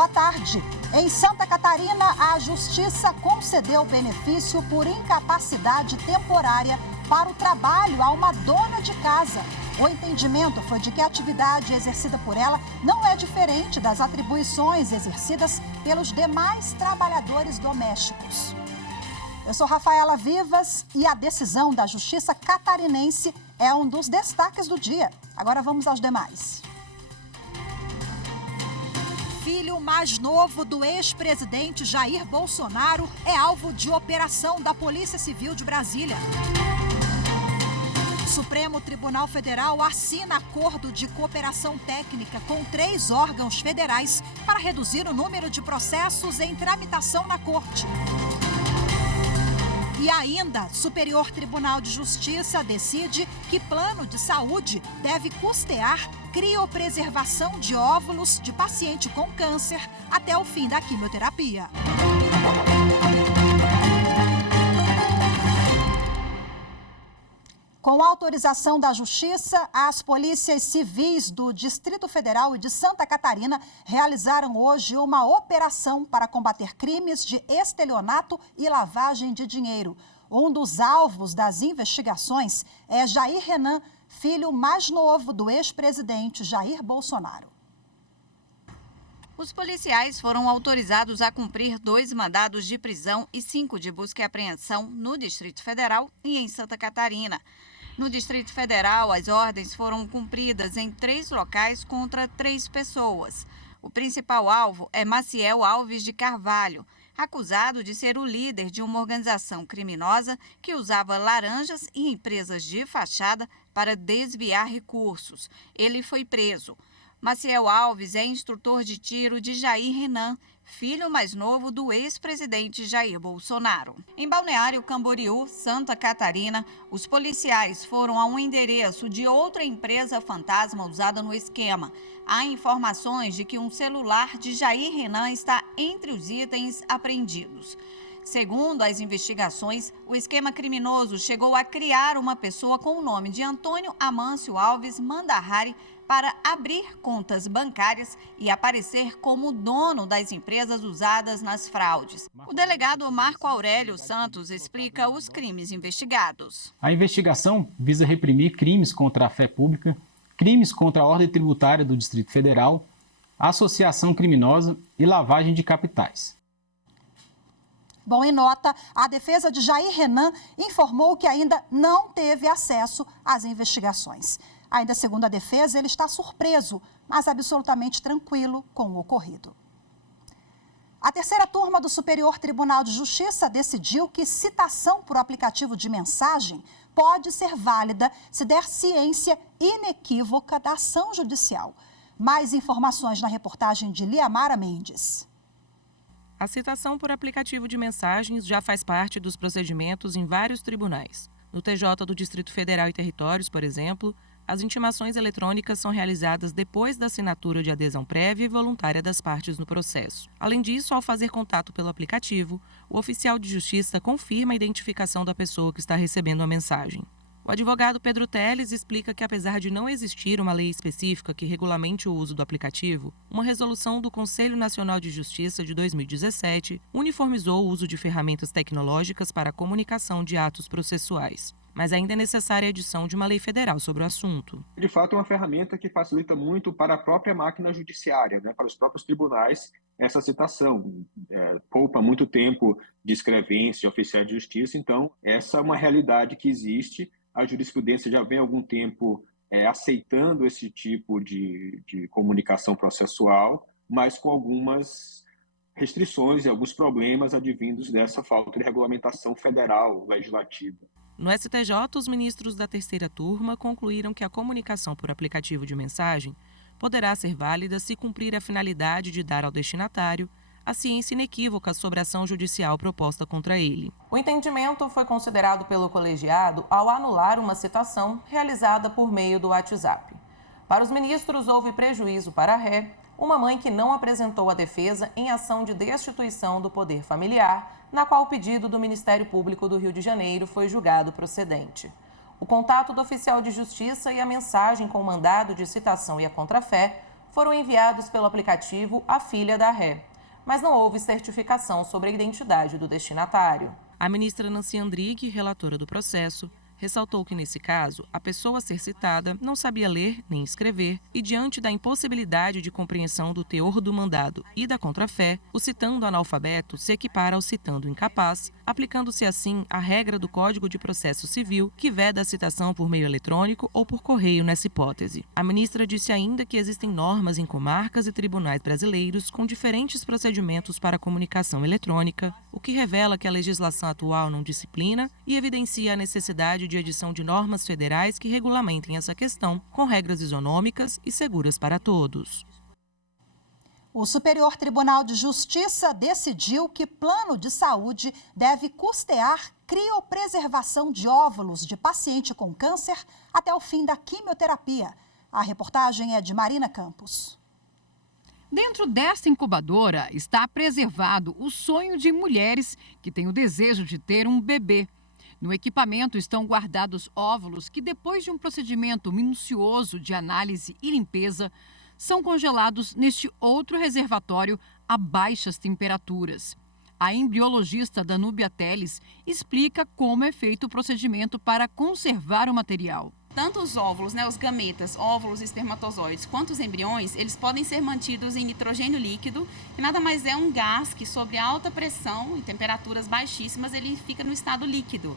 Boa tarde. Em Santa Catarina, a Justiça concedeu benefício por incapacidade temporária para o trabalho a uma dona de casa. O entendimento foi de que a atividade exercida por ela não é diferente das atribuições exercidas pelos demais trabalhadores domésticos. Eu sou Rafaela Vivas e a decisão da Justiça catarinense é um dos destaques do dia. Agora vamos aos demais. Filho mais novo do ex-presidente Jair Bolsonaro é alvo de operação da Polícia Civil de Brasília. Supremo Tribunal Federal assina acordo de cooperação técnica com 3 órgãos federais para reduzir o número de processos em tramitação na Corte. E ainda, Superior Tribunal de Justiça decide que plano de saúde deve custear criopreservação de óvulos de paciente com câncer até o fim da quimioterapia. Com autorização da Justiça, as polícias civis do Distrito Federal e de Santa Catarina realizaram hoje uma operação para combater crimes de estelionato e lavagem de dinheiro. Um dos alvos das investigações é Jair Renan, filho mais novo do ex-presidente Jair Bolsonaro. Os policiais foram autorizados a cumprir 2 mandados de prisão e 5 de busca e apreensão no Distrito Federal e em Santa Catarina. No Distrito Federal, as ordens foram cumpridas em 3 locais contra 3 pessoas. O principal alvo é Maciel Alves de Carvalho, acusado de ser o líder de uma organização criminosa que usava laranjas e empresas de fachada para desviar recursos. Ele foi preso. Maciel Alves é instrutor de tiro de Jair Renan, filho mais novo do ex-presidente Jair Bolsonaro. Em Balneário Camboriú, Santa Catarina, os policiais foram a um endereço de outra empresa fantasma usada no esquema. Há informações de que um celular de Jair Renan está entre os itens apreendidos. Segundo as investigações, o esquema criminoso chegou a criar uma pessoa com o nome de Antônio Amâncio Alves Mandarrari para abrir contas bancárias e aparecer como dono das empresas usadas nas fraudes. O delegado Marco Aurélio Santos explica os crimes investigados. A investigação visa reprimir crimes contra a fé pública, crimes contra a ordem tributária do Distrito Federal, associação criminosa e lavagem de capitais. Bom, em nota, a defesa de Jair Renan informou que ainda não teve acesso às investigações. Ainda segundo a defesa, ele está surpreso, mas absolutamente tranquilo com o ocorrido. A 3ª turma do Superior Tribunal de Justiça decidiu que citação por aplicativo de mensagem pode ser válida se der ciência inequívoca da ação judicial. Mais informações na reportagem de Liamara Mendes. A citação por aplicativo de mensagens já faz parte dos procedimentos em vários tribunais. No TJ do Distrito Federal e Territórios, por exemplo, as intimações eletrônicas são realizadas depois da assinatura de adesão prévia e voluntária das partes no processo. Além disso, ao fazer contato pelo aplicativo, o oficial de justiça confirma a identificação da pessoa que está recebendo a mensagem. O advogado Pedro Teles explica que, apesar de não existir uma lei específica que regulamente o uso do aplicativo, uma resolução do Conselho Nacional de Justiça de 2017 uniformizou o uso de ferramentas tecnológicas para a comunicação de atos processuais. Mas ainda é necessária a edição de uma lei federal sobre o assunto. De fato, é uma ferramenta que facilita muito para a própria máquina judiciária, para os próprios tribunais, essa citação. Poupa muito tempo de escrevência de oficiais de justiça, então essa é uma realidade que existe. A jurisprudência já vem há algum tempo aceitando esse tipo de comunicação processual, mas com algumas restrições e alguns problemas advindos dessa falta de regulamentação federal legislativa. No STJ, os ministros da 3ª turma concluíram que a comunicação por aplicativo de mensagem poderá ser válida se cumprir a finalidade de dar ao destinatário a ciência inequívoca sobre a ação judicial proposta contra ele. O entendimento foi considerado pelo colegiado ao anular uma citação realizada por meio do WhatsApp. Para os ministros, houve prejuízo para a ré, uma mãe que não apresentou a defesa em ação de destituição do poder familiar, na qual o pedido do Ministério Público do Rio de Janeiro foi julgado procedente. O contato do oficial de justiça e a mensagem com o mandado de citação e a contrafé foram enviados pelo aplicativo à filha da ré, mas não houve certificação sobre a identidade do destinatário. A ministra Nancy Andrighi, relatora do processo, ressaltou que, nesse caso, a pessoa a ser citada não sabia ler nem escrever e, diante da impossibilidade de compreensão do teor do mandado e da contrafé, o citando analfabeto se equipara ao citando incapaz, aplicando-se assim a regra do Código de Processo Civil, que veda a citação por meio eletrônico ou por correio nessa hipótese. A ministra disse ainda que existem normas em comarcas e tribunais brasileiros com diferentes procedimentos para a comunicação eletrônica, o que revela que a legislação atual não disciplina e evidencia a necessidade de edição de normas federais que regulamentem essa questão, com regras isonômicas e seguras para todos. O Superior Tribunal de Justiça decidiu que plano de saúde deve custear criopreservação de óvulos de paciente com câncer até o fim da quimioterapia. A reportagem é de Marina Campos. Dentro desta incubadora está preservado o sonho de mulheres que têm o desejo de ter um bebê. No equipamento estão guardados óvulos que, depois de um procedimento minucioso de análise e limpeza, são congelados neste outro reservatório a baixas temperaturas. A embriologista Danúbia Teles explica como é feito o procedimento para conservar o material. Tanto os óvulos, os gametas, óvulos e espermatozoides, quanto os embriões, eles podem ser mantidos em nitrogênio líquido, que nada mais é um gás que, sob alta pressão, em temperaturas baixíssimas, ele fica no estado líquido,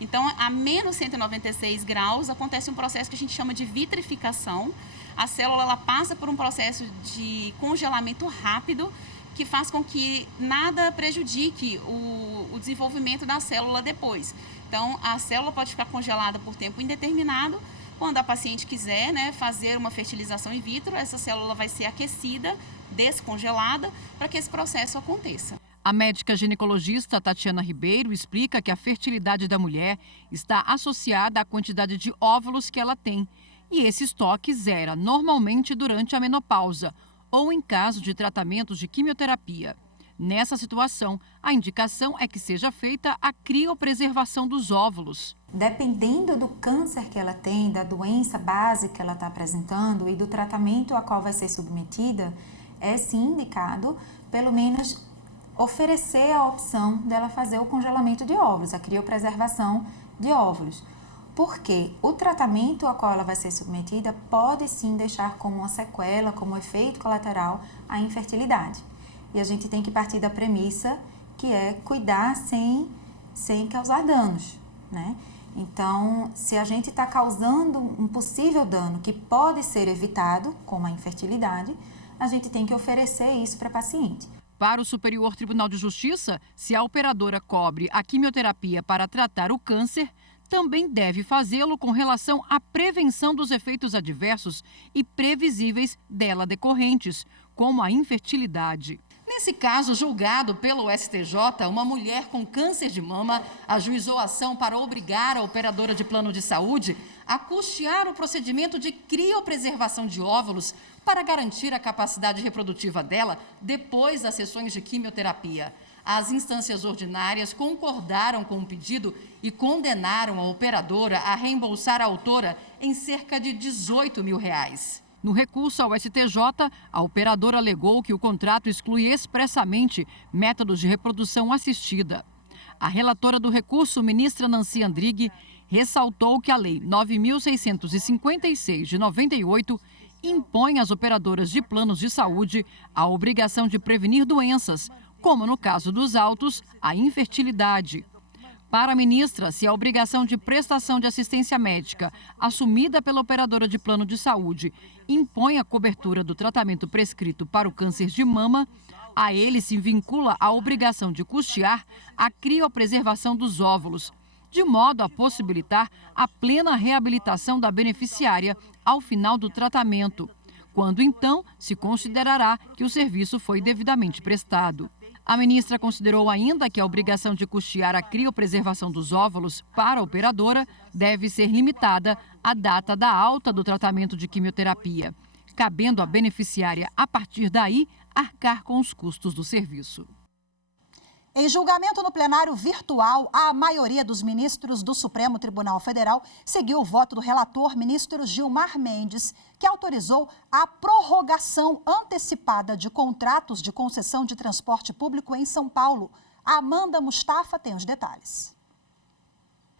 Então, a menos 196 graus, acontece um processo que a gente chama de vitrificação. A célula ela passa por um processo de congelamento rápido, que faz com que nada prejudique o desenvolvimento da célula depois. Então, a célula pode ficar congelada por tempo indeterminado. Quando a paciente quiser fazer uma fertilização in vitro, essa célula vai ser aquecida, descongelada, para que esse processo aconteça. A médica ginecologista Tatiana Ribeiro explica que a fertilidade da mulher está associada à quantidade de óvulos que ela tem. E esse estoque zera normalmente durante a menopausa ou em caso de tratamentos de quimioterapia. Nessa situação, a indicação é que seja feita a criopreservação dos óvulos. Dependendo do câncer que ela tem, da doença base que ela está apresentando e do tratamento a qual vai ser submetida, é sim indicado, pelo menos, oferecer a opção dela fazer o congelamento de óvulos, a criopreservação de óvulos. Porque o tratamento a qual ela vai ser submetida pode sim deixar como uma sequela, como efeito colateral, a infertilidade. E a gente tem que partir da premissa que é cuidar sem causar danos, Então, se a gente está causando um possível dano que pode ser evitado, como a infertilidade, a gente tem que oferecer isso para a paciente. Para o Superior Tribunal de Justiça, se a operadora cobre a quimioterapia para tratar o câncer, também deve fazê-lo com relação à prevenção dos efeitos adversos e previsíveis dela decorrentes, como a infertilidade. Nesse caso, julgado pelo STJ, uma mulher com câncer de mama ajuizou a ação para obrigar a operadora de plano de saúde a custear o procedimento de criopreservação de óvulos para garantir a capacidade reprodutiva dela depois das sessões de quimioterapia. As instâncias ordinárias concordaram com o pedido e condenaram a operadora a reembolsar a autora em cerca de R$18 mil. No recurso ao STJ, a operadora alegou que o contrato exclui expressamente métodos de reprodução assistida. A relatora do recurso, ministra Nancy Andrighi, ressaltou que a Lei 9.656 de 98 impõe às operadoras de planos de saúde a obrigação de prevenir doenças, como no caso dos autos, a infertilidade. Para a ministra, se a obrigação de prestação de assistência médica assumida pela operadora de plano de saúde impõe a cobertura do tratamento prescrito para o câncer de mama, a ele se vincula a obrigação de custear a criopreservação dos óvulos, de modo a possibilitar a plena reabilitação da beneficiária ao final do tratamento, quando então se considerará que o serviço foi devidamente prestado. A ministra considerou ainda que a obrigação de custear a criopreservação dos óvulos para a operadora deve ser limitada à data da alta do tratamento de quimioterapia, cabendo à beneficiária, a partir daí, arcar com os custos do serviço. Em julgamento no plenário virtual, a maioria dos ministros do Supremo Tribunal Federal seguiu o voto do relator, ministro Gilmar Mendes, que autorizou a prorrogação antecipada de contratos de concessão de transporte público em São Paulo. A Amanda Mustafa tem os detalhes.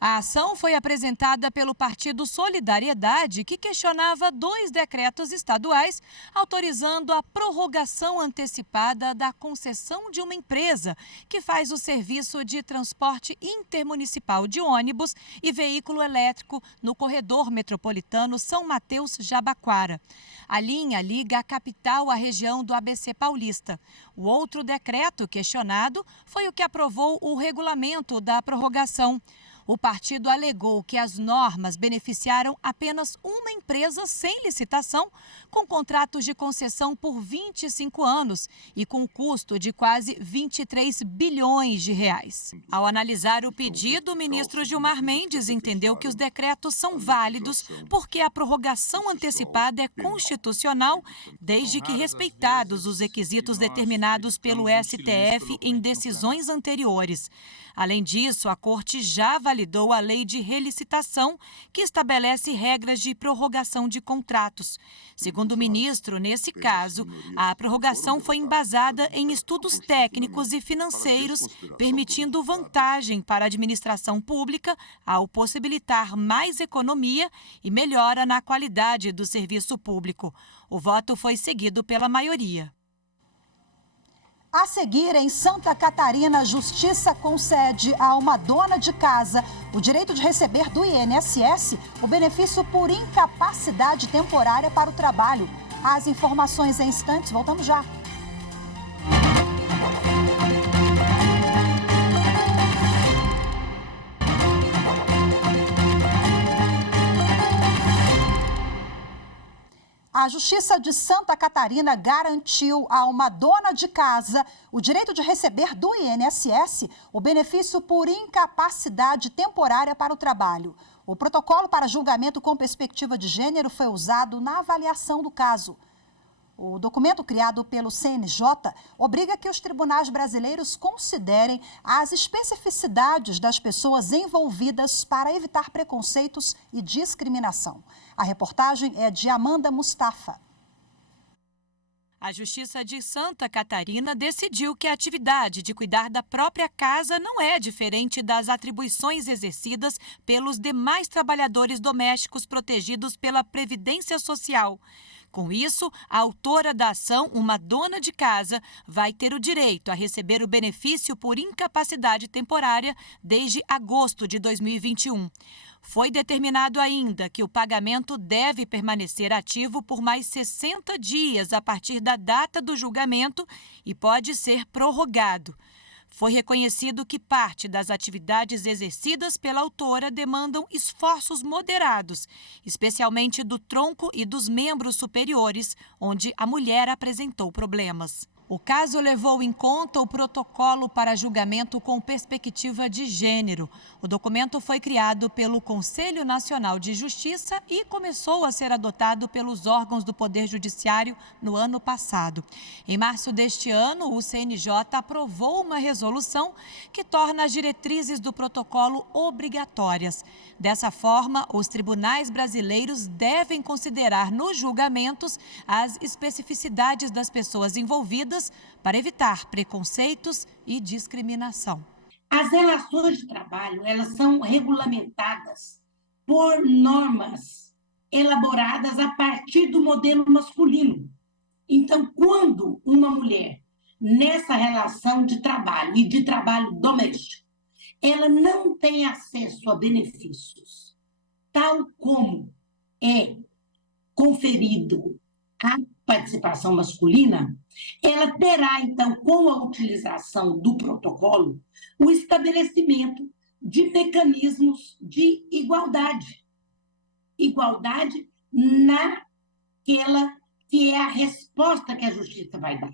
A ação foi apresentada pelo Partido Solidariedade, que questionava 2 decretos estaduais autorizando a prorrogação antecipada da concessão de uma empresa que faz o serviço de transporte intermunicipal de ônibus e veículo elétrico no corredor metropolitano São Mateus-Jabaquara. A linha liga a capital à região do ABC Paulista. O outro decreto questionado foi o que aprovou o regulamento da prorrogação. O partido alegou que as normas beneficiaram apenas uma empresa sem licitação, com contratos de concessão por 25 anos e com custo de quase 23 bilhões de reais. Ao analisar o pedido, o ministro Gilmar Mendes entendeu que os decretos são válidos porque a prorrogação antecipada é constitucional, desde que respeitados os requisitos determinados pelo STF em decisões anteriores. Além disso, a Corte já validou a lei de relicitação, que estabelece regras de prorrogação de contratos. Segundo o ministro, nesse caso, a prorrogação foi embasada em estudos técnicos e financeiros, permitindo vantagem para a administração pública ao possibilitar mais economia e melhora na qualidade do serviço público. O voto foi seguido pela maioria. A seguir, em Santa Catarina, a Justiça concede a uma dona de casa o direito de receber do INSS o benefício por incapacidade temporária para o trabalho. As informações em instantes, voltamos já. A Justiça de Santa Catarina garantiu a uma dona de casa o direito de receber do INSS o benefício por incapacidade temporária para o trabalho. O protocolo para julgamento com perspectiva de gênero foi usado na avaliação do caso. O documento criado pelo CNJ obriga que os tribunais brasileiros considerem as especificidades das pessoas envolvidas para evitar preconceitos e discriminação. A reportagem é de Amanda Mustafa. A Justiça de Santa Catarina decidiu que a atividade de cuidar da própria casa não é diferente das atribuições exercidas pelos demais trabalhadores domésticos protegidos pela Previdência Social. Com isso, a autora da ação, uma dona de casa, vai ter o direito a receber o benefício por incapacidade temporária desde agosto de 2021. Foi determinado ainda que o pagamento deve permanecer ativo por mais 60 dias a partir da data do julgamento e pode ser prorrogado. Foi reconhecido que parte das atividades exercidas pela autora demandam esforços moderados, especialmente do tronco e dos membros superiores, onde a mulher apresentou problemas. O caso levou em conta o protocolo para julgamento com perspectiva de gênero. O documento foi criado pelo Conselho Nacional de Justiça e começou a ser adotado pelos órgãos do Poder Judiciário no ano passado. Em março deste ano, o CNJ aprovou uma resolução que torna as diretrizes do protocolo obrigatórias. Dessa forma, os tribunais brasileiros devem considerar nos julgamentos as especificidades das pessoas envolvidas para evitar preconceitos e discriminação. As relações de trabalho, elas são regulamentadas por normas elaboradas a partir do modelo masculino. Então, quando uma mulher, nessa relação de trabalho e de trabalho doméstico, ela não tem acesso a benefícios, tal como é conferido a participação masculina, ela terá, então, com a utilização do protocolo, o estabelecimento de mecanismos de igualdade. Igualdade naquela que é a resposta que a justiça vai dar.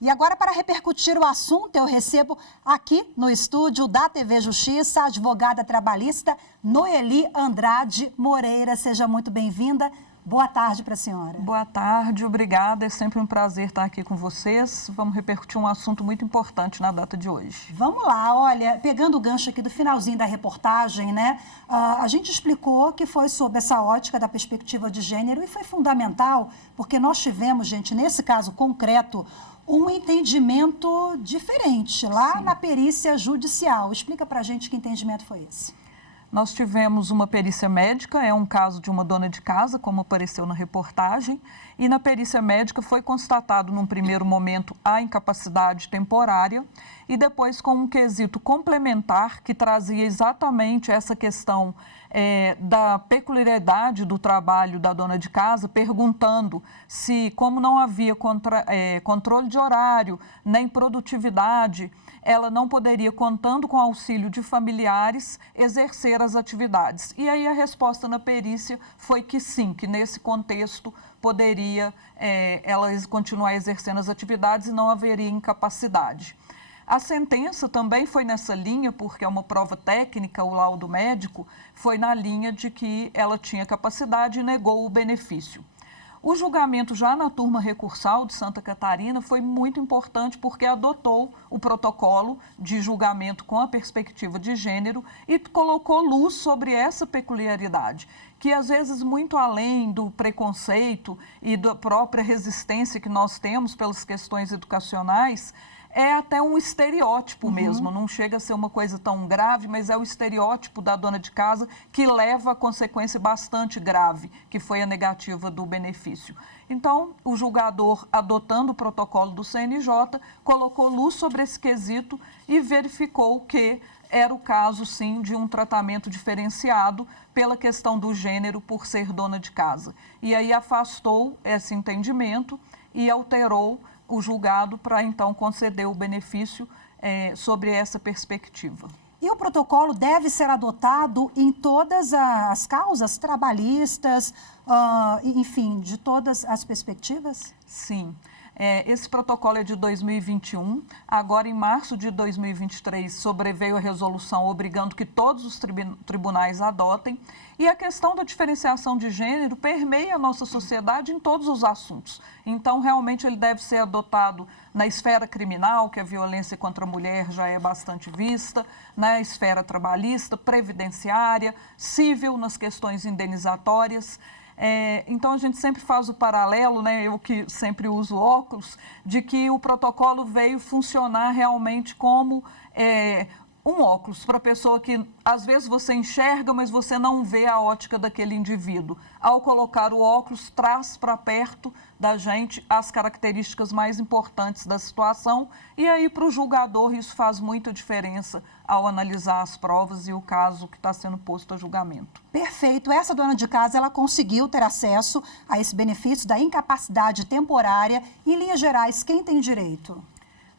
E agora, para repercutir o assunto, eu recebo aqui no estúdio da TV Justiça a advogada trabalhista Noeli Andrade Moreira. Seja muito bem-vinda. Boa tarde para a senhora. Boa tarde, obrigada. É sempre um prazer estar aqui com vocês. Vamos repercutir um assunto muito importante na data de hoje. Vamos lá, olha, pegando o gancho aqui do finalzinho da reportagem, né? A gente explicou que foi sob essa ótica da perspectiva de gênero e foi fundamental, porque nós tivemos, gente, nesse caso concreto, um entendimento diferente lá na perícia judicial. Explica para a gente que entendimento foi esse. Nós tivemos uma perícia médica, é um caso de uma dona de casa, como apareceu na reportagem, e na perícia médica foi constatado, num primeiro momento, a incapacidade temporária, e depois com um quesito complementar que trazia exatamente essa questão da peculiaridade do trabalho da dona de casa, perguntando se, como não havia controle de horário, nem produtividade, ela não poderia, contando com auxílio de familiares, exercer as atividades. E aí a resposta na perícia foi que sim, que nesse contexto poderia ela continuar exercendo as atividades e não haveria incapacidade. A sentença também foi nessa linha, porque é uma prova técnica, o laudo médico, foi na linha de que ela tinha capacidade e negou o benefício. O julgamento já na turma recursal de Santa Catarina foi muito importante porque adotou o protocolo de julgamento com a perspectiva de gênero e colocou luz sobre essa peculiaridade, que às vezes muito além do preconceito e da própria resistência que nós temos pelas questões educacionais, é até um estereótipo mesmo, não chega a ser uma coisa tão grave, mas é o estereótipo da dona de casa que leva a consequência bastante grave, que foi a negativa do benefício. Então, o julgador, adotando o protocolo do CNJ, colocou luz sobre esse quesito e verificou que era o caso, sim, de um tratamento diferenciado pela questão do gênero por ser dona de casa. E aí afastou esse entendimento e alterou o julgado para, então, conceder o benefício sobre essa perspectiva. E o protocolo deve ser adotado em todas as causas trabalhistas, enfim, de todas as perspectivas? Sim. Esse protocolo é de 2021. Agora, em março de 2023, sobreveio a resolução obrigando que todos os tribunais adotem. E a questão da diferenciação de gênero permeia a nossa sociedade em todos os assuntos. Então, realmente, ele deve ser adotado na esfera criminal, que a violência contra a mulher já é bastante vista, na esfera trabalhista, previdenciária, civil, nas questões indenizatórias. Então, a gente sempre faz o paralelo, né, eu que sempre uso óculos, de que o protocolo veio funcionar realmente como um óculos para a pessoa que, às vezes, você enxerga, mas você não vê a ótica daquele indivíduo. Ao colocar o óculos, traz para perto da gente as características mais importantes da situação e aí, para o julgador, isso faz muita diferença ao analisar as provas e o caso que está sendo posto a julgamento. Perfeito. Essa dona de casa, ela conseguiu ter acesso a esse benefício da incapacidade temporária. Em linhas gerais, quem tem direito?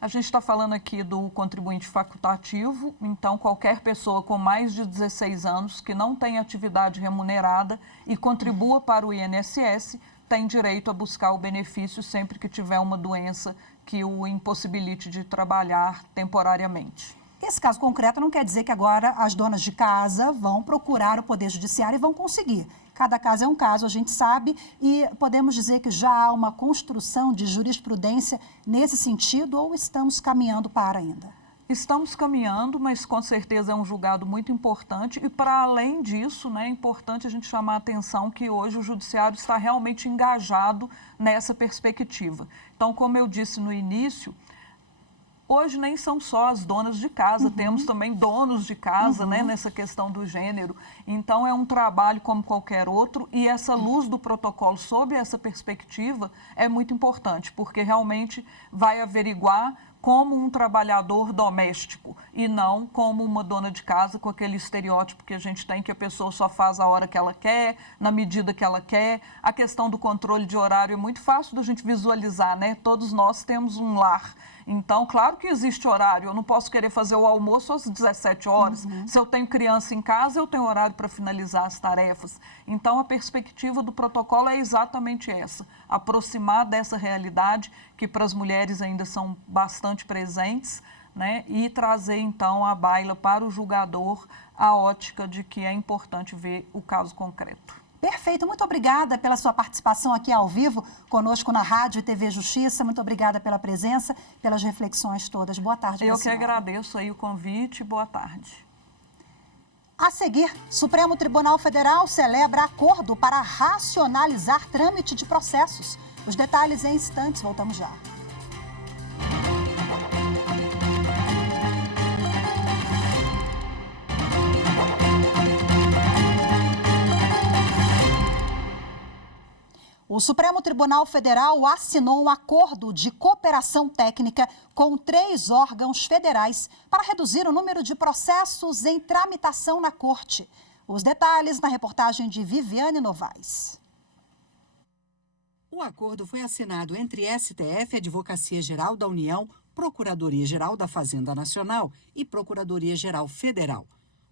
A gente está falando aqui do contribuinte facultativo, então qualquer pessoa com mais de 16 anos que não tem atividade remunerada e contribua para o INSS tem direito a buscar o benefício sempre que tiver uma doença que o impossibilite de trabalhar temporariamente. Esse caso concreto não quer dizer que agora as donas de casa vão procurar o Poder Judiciário e vão conseguir. Cada caso é um caso, a gente sabe, e podemos dizer que já há uma construção de jurisprudência nesse sentido ou estamos caminhando para ainda? Estamos caminhando, mas com certeza é um julgado muito importante e, para além disso, né, é importante a gente chamar a atenção que hoje o Judiciário está realmente engajado nessa perspectiva. Então, como eu disse no início, hoje nem são só as donas de casa, temos também donos de casa, né, nessa questão do gênero. Então, é um trabalho como qualquer outro e essa luz do protocolo sob essa perspectiva é muito importante, porque realmente vai averiguar como um trabalhador doméstico e não como uma dona de casa com aquele estereótipo que a gente tem, que a pessoa só faz a hora que ela quer, na medida que ela quer. A questão do controle de horário é muito fácil da gente visualizar, né? Todos nós temos um lar. Então, claro que existe horário. Eu não posso querer fazer o almoço às 17 horas. Se eu tenho criança em casa, eu tenho horário para finalizar as tarefas. Então, a perspectiva do protocolo é exatamente essa. Aproximar dessa realidade que para as mulheres ainda são bastante presentes, né? E trazer, então, à baila para o julgador a ótica de que é importante ver o caso concreto. Perfeito, muito obrigada pela sua participação aqui ao vivo conosco na Rádio e TV Justiça. Muito obrigada pela presença, pelas reflexões todas. Boa tarde. Eu que agradeço aí o convite. Boa tarde. A seguir, Supremo Tribunal Federal celebra acordo para racionalizar trâmite de processos. Os detalhes em instantes, voltamos já. O Supremo Tribunal Federal assinou um acordo de cooperação técnica com 3 órgãos federais para reduzir o número de processos em tramitação na Corte. Os detalhes na reportagem de Viviane Novaes. O acordo foi assinado entre STF, Advocacia Geral da União, Procuradoria-Geral da Fazenda Nacional e Procuradoria-Geral Federal.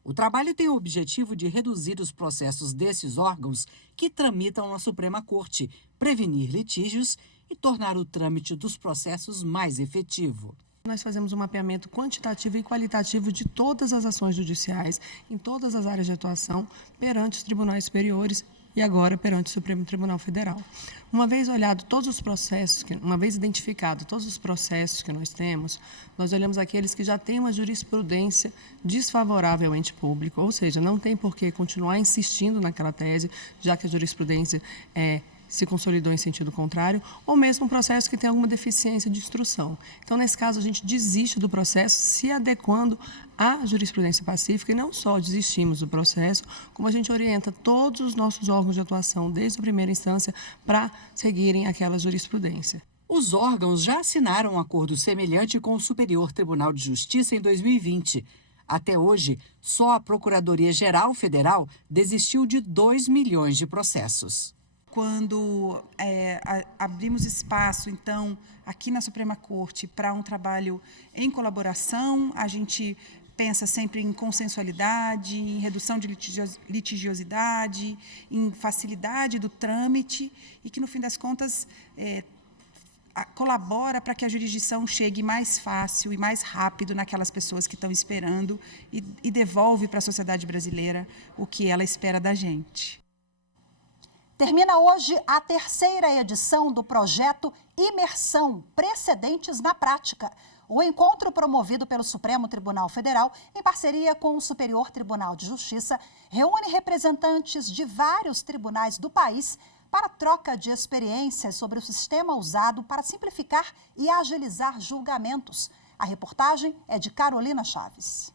O trabalho tem o objetivo de reduzir os processos desses órgãos que tramitam na Suprema Corte, prevenir litígios e tornar o trâmite dos processos mais efetivo. Nós fazemos um mapeamento quantitativo e qualitativo de todas as ações judiciais, em todas as áreas de atuação, perante os tribunais superiores e agora perante o Supremo Tribunal Federal. Uma vez olhado todos os processos, uma vez identificado todos os processos que nós temos, nós olhamos aqueles que já têm uma jurisprudência desfavorável ao ente público, ou seja, não tem por que continuar insistindo naquela tese, já que a jurisprudência se consolidou em sentido contrário, ou mesmo um processo que tem alguma deficiência de instrução. Então, nesse caso, a gente desiste do processo se adequando à jurisprudência pacífica e não só desistimos do processo, como a gente orienta todos os nossos órgãos de atuação, desde a primeira instância, para seguirem aquela jurisprudência. Os órgãos já assinaram um acordo semelhante com o Superior Tribunal de Justiça em 2020. Até hoje, só a Procuradoria-Geral Federal desistiu de 2 milhões de processos. Quando abrimos espaço, então, aqui na Suprema Corte, para um trabalho em colaboração, a gente pensa sempre em consensualidade, em redução de litigiosidade, em facilidade do trâmite e que, no fim das contas, colabora para que a jurisdição chegue mais fácil e mais rápido naquelas pessoas que estão esperando e devolve para a sociedade brasileira o que ela espera da gente. Termina hoje a 3ª edição do projeto Imersão, Precedentes na Prática. O encontro promovido pelo Supremo Tribunal Federal, em parceria com o Superior Tribunal de Justiça, reúne representantes de vários tribunais do país para troca de experiências sobre o sistema usado para simplificar e agilizar julgamentos. A reportagem é de Carolina Chaves.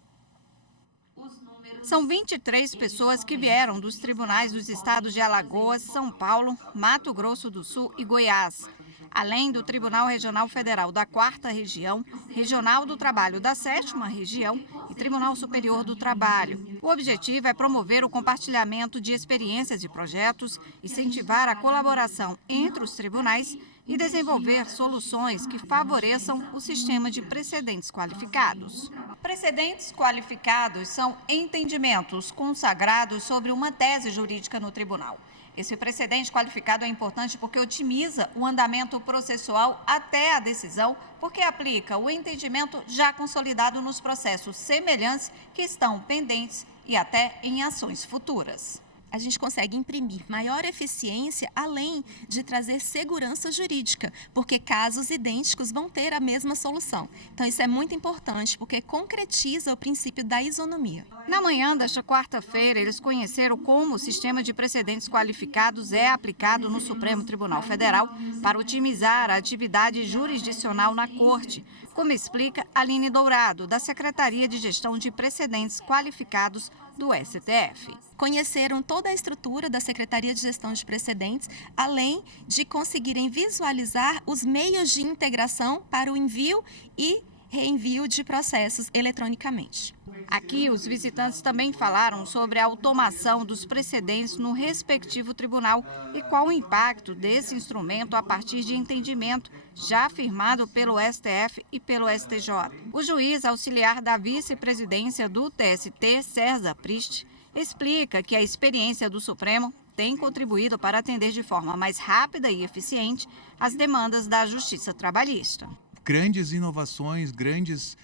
São 23 pessoas que vieram dos tribunais dos estados de Alagoas, São Paulo, Mato Grosso do Sul e Goiás. Além do Tribunal Regional Federal da 4ª Região, Regional do Trabalho da 7ª Região e Tribunal Superior do Trabalho. O objetivo é promover o compartilhamento de experiências e projetos, incentivar a colaboração entre os tribunais e desenvolver soluções que favoreçam o sistema de precedentes qualificados. Precedentes qualificados são entendimentos consagrados sobre uma tese jurídica no tribunal. Esse precedente qualificado é importante porque otimiza o andamento processual até a decisão, porque aplica o entendimento já consolidado nos processos semelhantes que estão pendentes e até em ações futuras. A gente consegue imprimir maior eficiência, além de trazer segurança jurídica, porque casos idênticos vão ter a mesma solução. Então, isso é muito importante, porque concretiza o princípio da isonomia. Na manhã desta quarta-feira, eles conheceram como o sistema de precedentes qualificados é aplicado no Supremo Tribunal Federal para otimizar a atividade jurisdicional na Corte, como explica Aline Dourado, da Secretaria de Gestão de Precedentes Qualificados do STF. Conheceram toda a estrutura da Secretaria de Gestão de Precedentes, além de conseguirem visualizar os meios de integração para o envio e reenvio de processos eletronicamente. Aqui, os visitantes também falaram sobre a automação dos precedentes no respectivo tribunal e qual o impacto desse instrumento a partir de entendimento já firmado pelo STF e pelo STJ. O juiz auxiliar da vice-presidência do TST, César Prist, explica que a experiência do Supremo tem contribuído para atender de forma mais rápida e eficiente as demandas da Justiça Trabalhista. Grandes inovações, grandes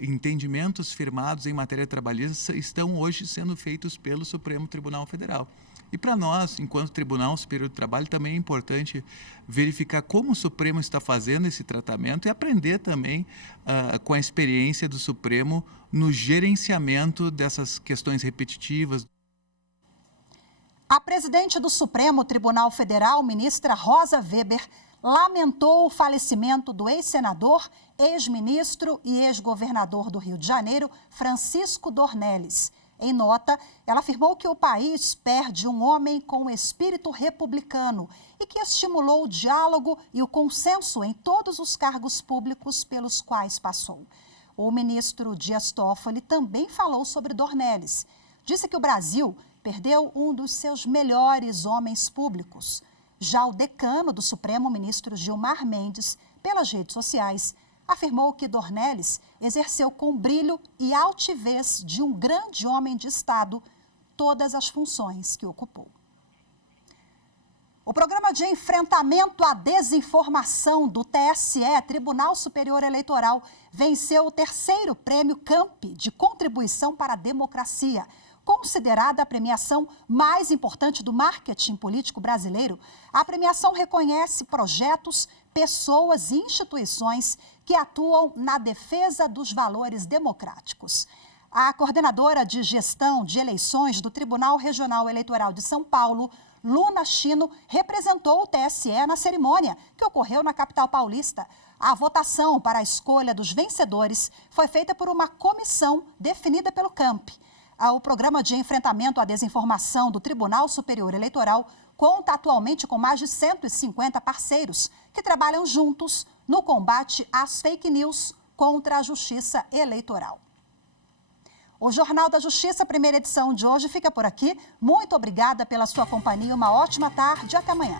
entendimentos firmados em matéria trabalhista estão hoje sendo feitos pelo Supremo Tribunal Federal. E para nós, enquanto Tribunal Superior do Trabalho, também é importante verificar como o Supremo está fazendo esse tratamento e aprender também com a experiência do Supremo no gerenciamento dessas questões repetitivas. A presidente do Supremo Tribunal Federal, ministra Rosa Weber, lamentou o falecimento do ex-senador, ex-ministro e ex-governador do Rio de Janeiro, Francisco Dornelles. Em nota, ela afirmou que o país perde um homem com espírito republicano e que estimulou o diálogo e o consenso em todos os cargos públicos pelos quais passou. O ministro Dias Toffoli também falou sobre Dornelles. Disse que o Brasil perdeu um dos seus melhores homens públicos. Já o decano do Supremo, ministro Gilmar Mendes, pelas redes sociais, afirmou que Dornelles exerceu com brilho e altivez de um grande homem de Estado todas as funções que ocupou. O programa de enfrentamento à desinformação do TSE, Tribunal Superior Eleitoral, venceu o 3º Prêmio CAMP de Contribuição para a Democracia, considerada a premiação mais importante do marketing político brasileiro. A premiação reconhece projetos, pessoas e instituições que atuam na defesa dos valores democráticos. A coordenadora de gestão de eleições do Tribunal Regional Eleitoral de São Paulo, Luna Chino, representou o TSE na cerimônia que ocorreu na capital paulista. A votação para a escolha dos vencedores foi feita por uma comissão definida pelo CAMP. O programa de enfrentamento à desinformação do Tribunal Superior Eleitoral conta atualmente com mais de 150 parceiros que trabalham juntos no combate às fake news contra a Justiça Eleitoral. O Jornal da Justiça, primeira edição de hoje, fica por aqui. Muito obrigada pela sua companhia, uma ótima tarde e até amanhã.